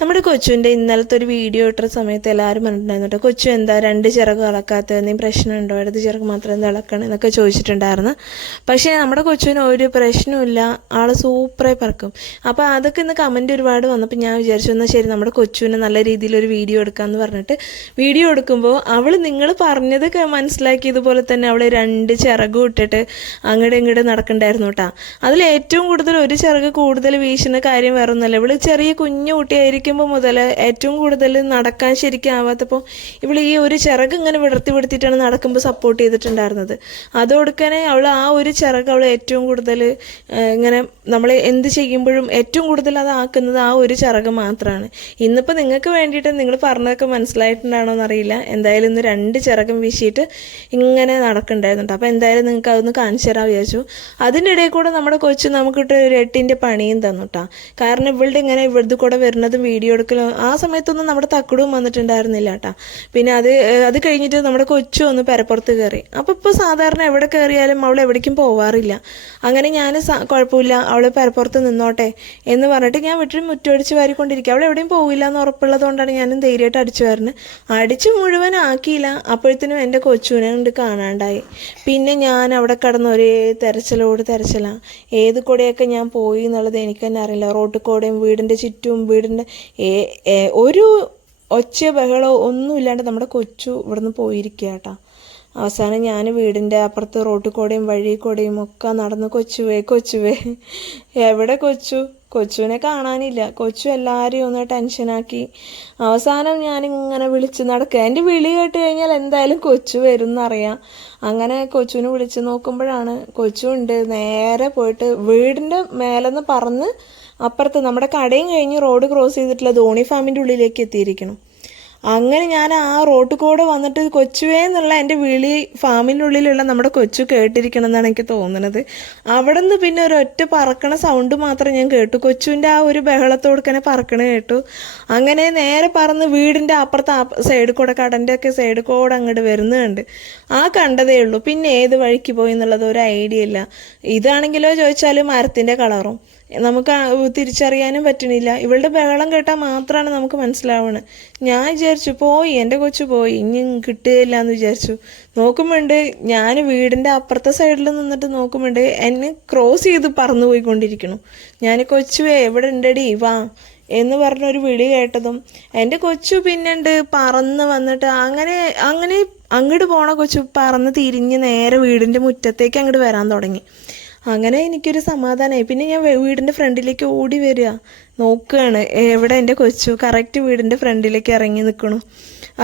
നമ്മുടെ കൊച്ചുവിന്റെ ഇന്നലത്തെ ഒരു വീഡിയോ ഇട്ട സമയത്ത് എല്ലാവരും പറഞ്ഞിട്ടുണ്ടായിരുന്നു കൊച്ചു എന്താ രണ്ട് ചിറക് ഇളക്കാത്ത എന്തെങ്കിലും പ്രശ്നമുണ്ടോ? ഇടത് ചിറക് മാത്രം എന്താ ഇളക്കണം എന്നൊക്കെ ചോദിച്ചിട്ടുണ്ടായിരുന്നു. പക്ഷേ നമ്മുടെ കൊച്ചുവിന് ഒരു പ്രശ്നമില്ല ആൾ സൂപ്പറായി പറക്കും. അപ്പോൾ അതൊക്കെ ഇന്ന് കമന്റ് ഒരുപാട് വന്നപ്പോൾ ഞാൻ വിചാരിച്ചു എന്നാൽ ശരി നമ്മുടെ കൊച്ചുവിന് നല്ല രീതിയിൽ ഒരു വീഡിയോ എടുക്കാമെന്ന് പറഞ്ഞിട്ട് വീഡിയോ എടുക്കുമ്പോൾ അവൾ നിങ്ങൾ പറഞ്ഞതൊക്കെ മനസ്സിലാക്കിയതുപോലെ തന്നെ അവൾ രണ്ട് ചിറകും ഇട്ടിട്ട് അങ്ങോട്ടും ഇങ്ങോട്ട് നടക്കണ്ടായിരുന്നു കേട്ടോ അതിൽ ഏറ്റവും കൂടുതൽ ഒരു ചിറക് കൂടുതൽ വീശുന്ന കാര്യം വേറെ ഒന്നുമല്ല ഇവൾ ചെറിയ കുഞ്ഞു കുട്ടിയായിരിക്കുമ്പോൾ മുതൽ ഏറ്റവും കൂടുതൽ നടക്കാൻ ശരിക്കും ആവാത്തപ്പോൾ ഇവൾ ഈ ഒരു ചിറക് ഇങ്ങനെ വിടർത്തി വിടുത്തിയിട്ടാണ് നടക്കുമ്പോൾ സപ്പോർട്ട് ചെയ്തിട്ടുണ്ടായിരുന്നത്. അത് അവൾ ആ ഒരു ചിറക് അവൾ ഏറ്റവും കൂടുതൽ ഇങ്ങനെ നമ്മൾ എന്ത് ചെയ്യുമ്പോഴും ഏറ്റവും കൂടുതൽ അത് ആക്കുന്നത് ആ ഒരു ചിറക് മാത്രമാണ് ഇന്നിപ്പോൾ നിങ്ങൾക്ക് വേണ്ടിയിട്ട് നിങ്ങൾ പറഞ്ഞതൊക്കെ മനസ്സിലായിട്ടുണ്ടാണോ എന്നറിയില്ല. എന്തായാലും ഇന്ന് രണ്ട് ചിറകും വീശിയിട്ട് ഇങ്ങനെ നടക്കുന്നുണ്ടായിരുന്നുണ്ട് അപ്പോൾ എന്തായാലും നിങ്ങൾക്ക് അതൊന്ന് കാണിച്ചു തരാൻ വിചാരിച്ചു. അതിനിടയിൽ കൂടെ നമ്മുടെ കൊച്ചു നമുക്കിട്ട് ഒരു എട്ടിന്റെ പണിയും തന്നു കേട്ടോ കാരണം ഇവളുടെ ഇങ്ങനെ ഇവിടുത്തെ കൂടെ വരുന്നതും വീഡിയോ എടുക്കലോ? ആ സമയത്തൊന്നും നമ്മുടെ തക്കടും വന്നിട്ടുണ്ടായിരുന്നില്ല കേട്ടോ പിന്നെ അത് അത് കഴിഞ്ഞിട്ട് നമ്മുടെ കൊച്ചു ഒന്ന് പെരപ്പുറത്ത് കയറി. അപ്പോൾ ഇപ്പോൾ സാധാരണ എവിടെ കയറിയാലും അവൾ എവിടേക്കും പോവാറില്ല. അങ്ങനെ ഞാൻ കുഴപ്പമില്ല അവൾ പെരപ്പുറത്ത് നിന്നോട്ടെ എന്ന് പറഞ്ഞിട്ട് ഞാൻ വീട്ടിൽ മുറ്റടിച്ച് വാരിക്കൊണ്ടിരിക്കുക. അവൾ എവിടെയും പോവില്ല എന്ന് ഉറപ്പുള്ളത് കൊണ്ടാണ് ഞാനും ധൈര്യമായിട്ട് അടിച്ചു വരുന്നത്. അടിച്ച് മുഴുവൻ ആക്കിയില്ല. അപ്പോഴത്തേനും എന്റെ കൊച്ചുവിനെ കൊണ്ട് കാണാണ്ടായി. പിന്നെ ഞാൻ അവിടെ കിടന്ന് ഒരേ തെരച്ചിലോട് തെരച്ചിലാണ് ഏത് കൂടെയൊക്കെ ഞാൻ പോയി എന്നുള്ളത് എനിക്ക് തന്നെ അറിയില്ല. റോട്ടിൽ കൂടെയും വീടിന്റെ ചുറ്റും വീടിന്റെ ഒരു ഒച്ച ബഹളോ ഒന്നുമില്ലാണ്ട് നമ്മുടെ കൊച്ചു ഇവിടുന്ന് പോയിരിക്കുക കേട്ടോ അവസാനം ഞാൻ വീടിന്റെ അപ്പുറത്ത് റോട്ടിൽ കൂടെയും വഴി കൂടെയും ഒക്കെ നടന്ന് കൊച്ചുവേ കൊച്ചുവേ. എവിടെ കൊച്ചു? കൊച്ചുവിനെ കാണാനില്ല. കൊച്ചു എല്ലാവരെയും ഒന്ന് ടെൻഷനാക്കി അവസാനം ഞാനിങ്ങനെ വിളിച്ച് നടക്കുക. എന്റെ വിളി കേട്ട് കഴിഞ്ഞാൽ എന്തായാലും കൊച്ചു വരും എന്നറിയാം അങ്ങനെ കൊച്ചുവിനെ വിളിച്ച് നോക്കുമ്പോഴാണ് കൊച്ചു ഉണ്ട് നേരെ പോയിട്ട് വീടിന്റെ മേലെന്ന് പറന്ന് അപ്പുറത്ത് നമ്മുടെ കടയും കഴിഞ്ഞ് റോഡ് ക്രോസ് ചെയ്തിട്ടുള്ള ധോണി ഫാമിന്റെ ഉള്ളിലേക്ക് എത്തിയിരിക്കണം അങ്ങനെ ഞാൻ ആ റോട്ട് കൂടെ വന്നിട്ട് കൊച്ചുവേ എന്നുള്ള എന്റെ വിളി ഫാമിനുള്ളിലുള്ള നമ്മുടെ കൊച്ചു കേട്ടിരിക്കണം എന്നാണ് എനിക്ക് തോന്നുന്നത്. അവിടെ നിന്ന് പിന്നെ ഒരു ഒറ്റ പറക്കണ സൗണ്ട് മാത്രം ഞാൻ കേട്ടു. കൊച്ചുവിന്റെ ആ ഒരു ബഹളത്തോട് തന്നെ പറക്കണ കേട്ടു. അങ്ങനെ നേരെ പറന്ന് വീടിന്റെ അപ്പുറത്തെ സൈഡ് കൂടെ കടന്റെ ഒക്കെ സൈഡ് കൂടെ അങ്ങോട്ട് വരുന്നുണ്ട്. ആ കണ്ടതേ ഉള്ളൂ. പിന്നെ ഏത് വഴിക്ക് പോയി എന്നുള്ളത് ഒരു ഐഡിയ ഇല്ല. ഇതാണെങ്കിലോ ചോദിച്ചാൽ മരത്തിന്റെ കളറും നമുക്ക് തിരിച്ചറിയാനും പറ്റുന്നില്ല ഇവളുടെ ബഹളം കേട്ടാൽ മാത്രമാണ് നമുക്ക് മനസ്സിലാവുന്നത് ഞാൻ വിചാരിച്ചു പോയി എന്റെ കൊച്ചു പോയി. ഇനി കിട്ടുകയില്ല എന്ന് വിചാരിച്ചു. നോക്കുമ്പോണ്ട് ഞാൻ വീടിന്റെ അപ്പുറത്തെ സൈഡിൽ നിന്നിട്ട് നോക്കുമ്പോണ്ട് എന്നെ ക്രോസ് ചെയ്ത് പറന്നു പോയിക്കൊണ്ടിരിക്കണു. ഞാൻ കൊച്ചുവേ എവിടെ ഉണ്ടടി വാ. എന്ന് പറഞ്ഞൊരു വിളി കേട്ടതും എന്റെ കൊച്ചു പിന്നെണ്ട് പറന്ന് വന്നിട്ട് അങ്ങനെ അങ്ങനെ അങ്ങോട്ട് പോണ കൊച്ചു പറന്ന് തിരിഞ്ഞ് നേരെ വീടിന്റെ മുറ്റത്തേക്ക് അങ്ങോട്ട് വരാൻ തുടങ്ങി. അങ്ങനെ എനിക്കൊരു സമാധാനമായി പിന്നെ ഞാൻ വീടിന്റെ ഫ്രണ്ടിലേക്ക് ഓടി വരിക. നോക്കുകയാണ് എവിടെ എന്റെ കൊച്ചു? കറക്റ്റ് വീടിന്റെ ഫ്രണ്ടിലേക്ക് ഇറങ്ങി നിൽക്കണു.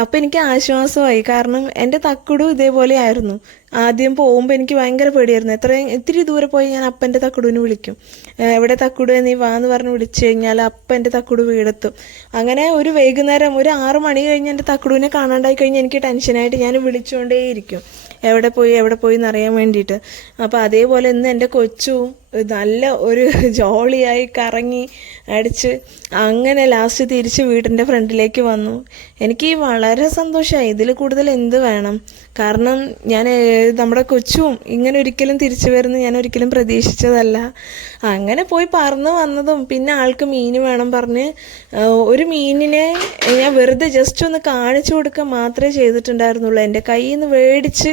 അപ്പോൾ എനിക്ക് ആശ്വാസമായി. കാരണം എന്റെ തക്കുടും ഇതേപോലെ ആയിരുന്നു. ആദ്യം പോകുമ്പോൾ എനിക്ക് ഭയങ്കര പേടിയായിരുന്നു. എത്രയും ഇത്തിരി ദൂരെ പോയി ഞാൻ അപ്പന്റെ തക്കുടുവിന് വിളിക്കും. എവിടെ തക്കുടു? നീ വാ എന്ന് പറഞ്ഞ് വിളിച്ചു കഴിഞ്ഞാൽ അപ്പന്റെ തക്കുടു വീടെത്തും. അങ്ങനെ ഒരു വൈകുന്നേരം ഒരു ആറ് മണി കഴിഞ്ഞ് എന്റെ തക്കുടുവിനെ കാണാണ്ടായി കഴിഞ്ഞ് എനിക്ക് ടെൻഷനായിട്ട് ഞാൻ വിളിച്ചുകൊണ്ടേയിരിക്കും എവിടെ പോയി? എവിടെ പോയി? എന്നറിയാൻ വേണ്ടിയിട്ട്. അപ്പോൾ അതേപോലെ ഇന്ന് എന്റെ കൊച്ചു നല്ല ഒരു ജോളിയായി കറങ്ങി അടിച്ച് അങ്ങനെ ലാസ്റ്റ് തിരിച്ച് വീടിന്റെ ഫ്രണ്ടിലേക്ക് വന്നു. എനിക്ക് വളരെ സന്തോഷമായി ഇതിൽ കൂടുതൽ എന്ത് വേണം? കാരണം ഞാൻ ഏഹ്, നമ്മുടെ കൊച്ചും ഇങ്ങനെ ഒരിക്കലും തിരിച്ചു വരുന്ന ഞാൻ ഒരിക്കലും പ്രതീക്ഷിച്ചതല്ല. അങ്ങനെ പോയി പറന്ന് വന്നതും പിന്നെ ആൾക്ക് മീൻ വേണം പറഞ്ഞ് ഒരു മീനിനെ ഞാൻ വെറുതെ ജസ്റ്റ് ഒന്ന് കാണിച്ചു കൊടുക്കുക മാത്രമേ ചെയ്തിട്ടുണ്ടായിരുന്നുള്ളൂ. എന്റെ കയ്യിൽ നിന്ന് മേടിച്ച്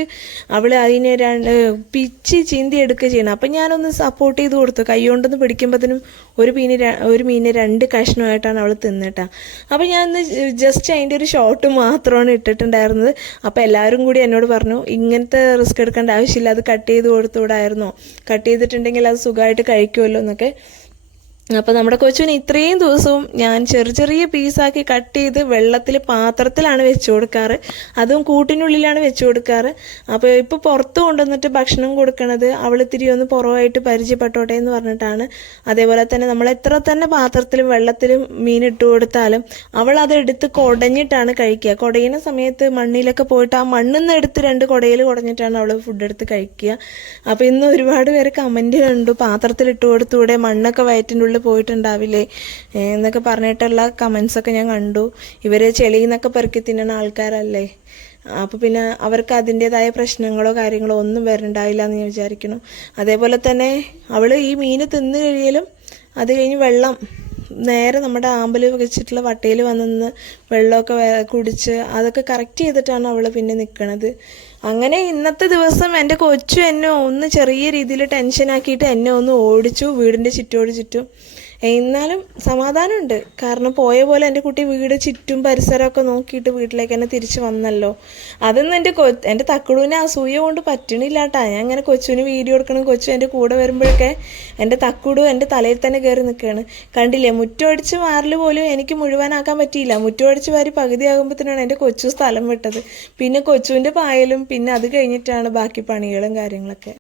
അവൾ അതിനെ രണ്ട് പിച്ച് ചീന്തി എടുക്കുക ചെയ്യണം. അപ്പം ഞാനൊന്ന് സപ്പോർട്ട് ചെയ്ത് കൊടുത്തു. കൈ കൊണ്ടൊന്ന് പിടിക്കുമ്പോഴത്തേനും ഒരു മീന് ഒരു മീനെ രണ്ട് കഷ്ണമായിട്ടാണ് അവൾ തിന്നിട്ടാ. അപ്പം ഞാൻ ജസ്റ്റ് അതിന്റെ ഒരു ഷോട്ട് മാത്രമാണ് ഇട്ടിട്ടുണ്ടായിരുന്നത്. അപ്പോൾ എല്ലാവരും കൂടി എന്നോട് പറഞ്ഞു ഇങ്ങനത്തെ റിസ്ക് എടുക്കേണ്ട ആവശ്യമില്ല. അത് കട്ട് ചെയ്ത് കൊടുത്തുകൂടായിരുന്നോ. കട്ട് ചെയ്തിട്ടുണ്ടെങ്കിൽ അത് സുഖമായിട്ട് കഴിക്കുമല്ലോ എന്നൊക്കെ അപ്പോൾ നമ്മുടെ കൊച്ചുവിന് ഇത്രയും ദിവസവും ഞാൻ ചെറിയ ചെറിയ പീസാക്കി കട്ട് ചെയ്ത് വെള്ളത്തിൽ പാത്രത്തിലാണ് വെച്ച് കൊടുക്കാറ്. അതും കൂട്ടിനുള്ളിലാണ് വെച്ച് കൊടുക്കാറ്. അപ്പോൾ ഇപ്പോൾ പുറത്ത് കൊണ്ടുവന്നിട്ട് ഭക്ഷണം കൊടുക്കണത് അവൾ ഇത്തിരി ഒന്ന് പുറമായിട്ട് പരിചയപ്പെട്ടോട്ടെ എന്ന് പറഞ്ഞിട്ടാണ്. അതേപോലെ തന്നെ നമ്മൾ എത്ര തന്നെ പാത്രത്തിലും വെള്ളത്തിലും മീൻ ഇട്ട് കൊടുത്താലും അവൾ അതെടുത്ത് കുടഞ്ഞിട്ടാണ് കഴിക്കുക. കുടയുന്ന സമയത്ത് മണ്ണിലൊക്കെ പോയിട്ട് ആ മണ്ണിൽ നിന്ന് എടുത്ത് രണ്ട് കുടയിൽ കുടഞ്ഞിട്ടാണ് അവൾ ഫുഡ് എടുത്ത് കഴിക്കുക. അപ്പോൾ ഇന്ന് ഒരുപാട് പേര് കമന്റ് കണ്ടു. പാത്രത്തിൽ ഇട്ട് കൊടുത്തൂടെ മണ്ണൊക്കെ വയറ്റിന്റെ ഉള്ളിൽ പോയിട്ടുണ്ടാവില്ലേ? എന്നൊക്കെ പറഞ്ഞിട്ടുള്ള കമൻസ് ഒക്കെ ഞാൻ കണ്ടു. ഇവർ ചെളിയിൽ നിന്നൊക്കെ പെറുക്കി തിന്നുന്ന ആൾക്കാരല്ലേ? അപ്പോൾ പിന്നെ അവർക്ക് അതിന്റെതായ പ്രശ്നങ്ങളോ കാര്യങ്ങളോ ഒന്നും വരണ്ടാവില്ല എന്ന് ഞാൻ വിചാരിക്കുന്നു. അതേപോലെ തന്നെ അവൾ ഈ മീൻ തിന്നു കഴിയലും അത് കഴിഞ്ഞ് വെള്ളം നേരെ നമ്മുടെ ആമ്പൽ വെച്ചിട്ടുള്ള വട്ടയിൽ വന്നു വെള്ളമൊക്കെ കുടിച്ച് അതൊക്കെ കറക്റ്റ് ചെയ്തിട്ടാണ് അവൾ പിന്നെ നിൽക്കണത് അങ്ങനെ ഇന്നത്തെ ദിവസം എന്റെ കൊച്ചു എന്നെ ഒന്ന് ചെറിയ രീതിയിൽ ടെൻഷനാക്കിയിട്ട് എന്നെ ഒന്ന് ഓടിച്ചു വീടിന്റെ ചുറ്റോട് ചുറ്റും. എന്നാലും സമാധാനമുണ്ട്. കാരണം പോയ പോലെ എന്റെ കുട്ടി വീട് ചുറ്റും പരിസരമൊക്കെ നോക്കിയിട്ട് വീട്ടിലേക്ക് തന്നെ തിരിച്ച് വന്നല്ലോ. അതൊന്നും എന്റെ കൊ എന്റെ തക്കുടൂനെ അസൂയ കൊണ്ട് പറ്റണില്ല കേട്ടാ ഞാൻ അങ്ങനെ കൊച്ചുവിന് വീഡിയോ എടുക്കണം കൊച്ചു എന്റെ കൂടെ വരുമ്പോഴൊക്കെ എന്റെ തക്കുടു എന്റെ തലയിൽ തന്നെ കയറി നിൽക്കുകയാണ്. കണ്ടില്ലേ മുറ്റമടിച്ച് മാറൽ പോലും എനിക്ക് മുഴുവനാക്കാൻ പറ്റിയില്ല. മുറ്റമടിച്ച് വാരി പകുതിയാകുമ്പോഴത്തേനാണ് എന്റെ കൊച്ചു സ്ഥലം വിട്ടത്. പിന്നെ കൊച്ചുവിന്റെ പായലും പിന്നെ അത് കഴിഞ്ഞിട്ടാണ് ബാക്കി പണികളും കാര്യങ്ങളൊക്കെ.